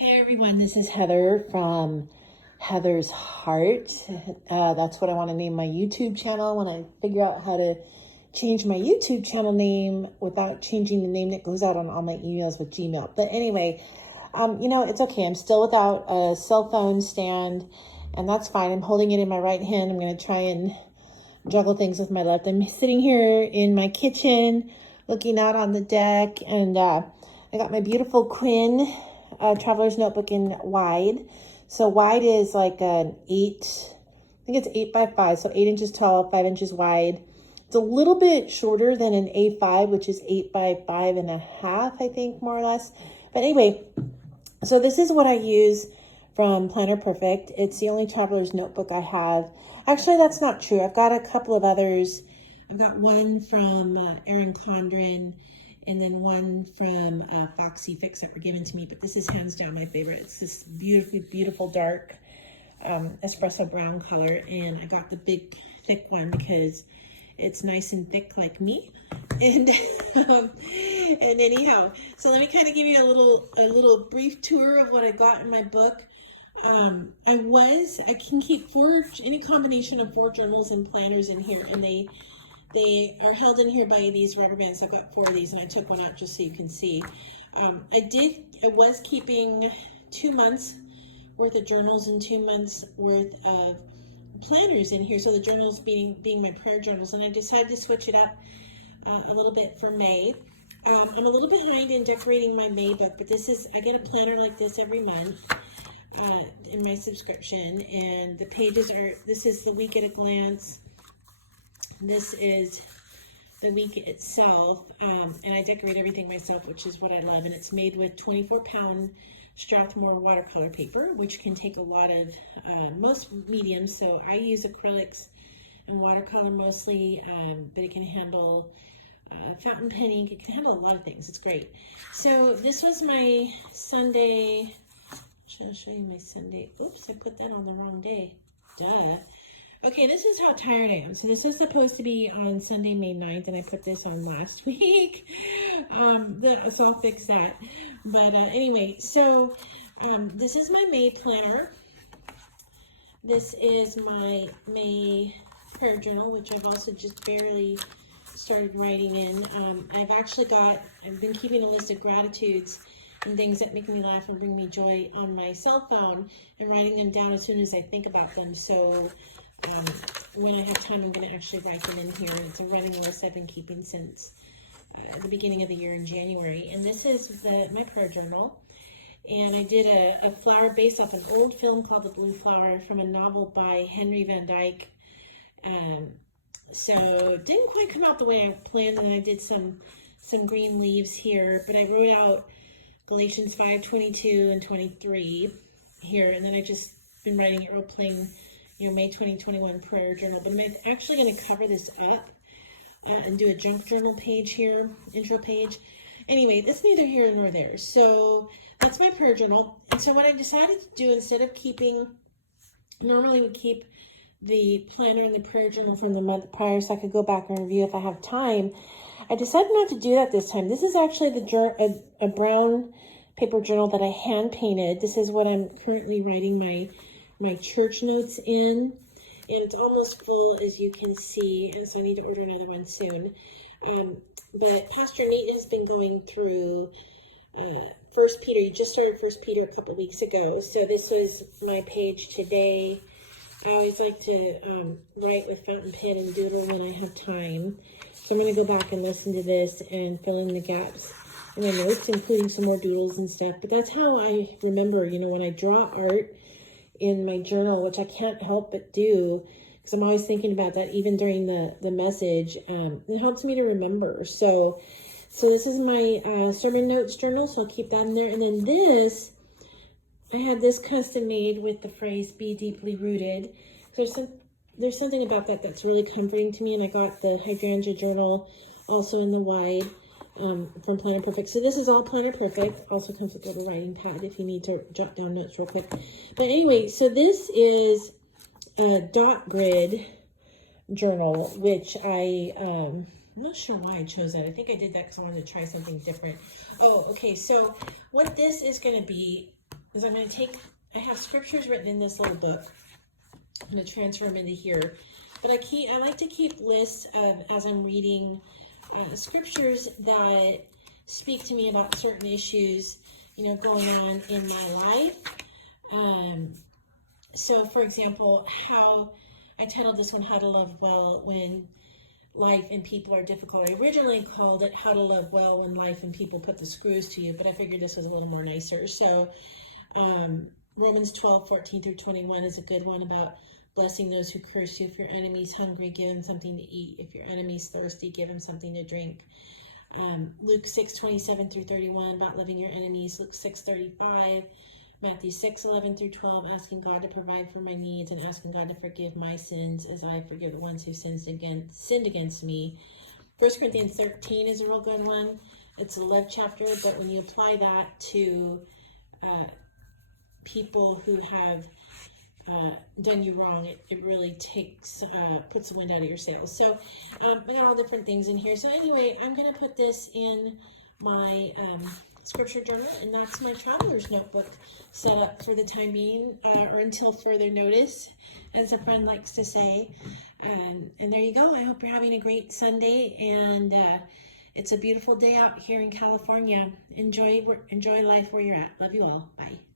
Hey everyone, this is Heather from Heather's Heart. That's what I want to name my YouTube channel when I figure out how to change my YouTube channel name without changing the name that goes out on all my emails with Gmail. But anyway, it's okay. I'm still without a cell phone stand, and that's fine. I'm holding it in my right hand. I'm going to try and juggle things with my left. I'm sitting here in my kitchen looking out on the deck, and I got my beautiful Quinn Traveler's Notebook in wide. So wide is like an 8, I think it's 8 by 5, so 8 inches tall, 5 inches wide. It's a little bit shorter than an A5, which is 8 by 5.5, I think, more or less. But anyway, so this is what I use from Planner Perfect. It's the only Traveler's Notebook I have. Actually, that's not true. I've got a couple of others. I've got one from Erin Condren, and then one from Foxy Fix that were given to me. But this is hands down my favorite. It's this beautiful, beautiful dark espresso brown color. And I got the big, thick one because it's nice and thick like me. And and anyhow, so let me kind of give you a little brief tour of what I got in my book. I can keep any combination of 4 journals and planners in here, and they are held in here by these rubber bands. I've got 4 of these, and I took one out just so you can see. I was keeping 2 months worth of journals and 2 months worth of planners in here. So the journals being my prayer journals, and I decided to switch it up a little bit for May. I'm a little behind in decorating my May book, but I get a planner like this every month in my subscription, and the pages this is the week at a glance. This is the week itself, and I decorate everything myself, which is what I love. And it's made with 24-pound Strathmore watercolor paper, which can take a lot of, most mediums. So I use acrylics and watercolor mostly, but it can handle fountain penning. It can handle a lot of things. It's great. So this was my Sunday. I'll show you my Sunday. Oops, I put that on the wrong day. Duh. Okay, this is how tired I am. So this is supposed to be on Sunday, May 9th, and I put this on last week. So I'll fix that. But anyway, so this is my May planner. This is my May prayer journal, which I've also just barely started writing in. I've been keeping a list of gratitudes and things that make me laugh and bring me joy on my cell phone and writing them down as soon as I think about them. So when I have time, I'm going to actually write them in here. It's a running list I've been keeping since the beginning of the year in January. And this is my prayer journal. And I did a flower based off an old film called The Blue Flower from a novel by Henry Van Dyke. So it didn't quite come out the way I planned, and I did some green leaves here. But I wrote out Galatians 5:22 and 23 here, and then I just been writing it real plain, May 2021 prayer journal. But I'm actually going to cover this up and do a junk journal page here, intro page. Anyway, that's neither here nor there. So that's my prayer journal. And so what I decided to do, instead of normally would keep the planner and the prayer journal from the month prior so I could go back and review if I have time, I decided not to do that this time. This is actually a brown paper journal that I hand painted. This is what I'm currently writing my church notes in, and it's almost full, as you can see, and so I need to order another one soon. But Pastor Nate has been going through 1 Peter. He just started 1 Peter a couple weeks ago, so this was my page today. I always like to write with fountain pen and doodle when I have time. So I'm going to go back and listen to this and fill in the gaps in my notes, including some more doodles and stuff. But that's how I remember, when I draw art in my journal, which I can't help but do, because I'm always thinking about that even during the message. It helps me to remember. So this is my sermon notes journal, so I'll keep that in there. And then this, I had this custom made with the phrase "be deeply rooted." There's something about that that's really comforting to me, and I got the hydrangea journal also in the wide from Planner Perfect. So this is all Planner Perfect. Also comes with a little writing pad if you need to jot down notes real quick. But anyway, so this is a dot grid journal, which I'm not sure why I chose that. I think I did that because I wanted to try something different. Oh, okay. So what this is going to be is I'm going to I have scriptures written in this little book. I'm going to transfer them into here. But I like to keep lists of, as I'm reading, scriptures that speak to me about certain issues, going on in my life. So, for example, how I titled this one, How to Love Well When Life and People Are Difficult. I originally called it How to Love Well When Life and People Put the Screws to You, but I figured this was a little more nicer. So, Romans 12:14-21 is a good one about blessing those who curse you. If your enemy's hungry, give him something to eat. If your enemy's thirsty, give him something to drink. Luke 6:27-31 about loving your enemies. Luke 6:35. Matthew 6:11-12, asking God to provide for my needs and asking God to forgive my sins as I forgive the ones who sinned against me. 1 Corinthians 13 is a real good one. It's a love chapter, but when you apply that to people who have done you wrong, it really puts the wind out of your sails. So I got all different things in here. So anyway, I'm going to put this in my scripture journal, and that's my traveler's notebook set up for the time being, or until further notice, as a friend likes to say. And there you go. I hope you're having a great Sunday, and it's a beautiful day out here in California. Enjoy life where you're at. Love you all. Bye.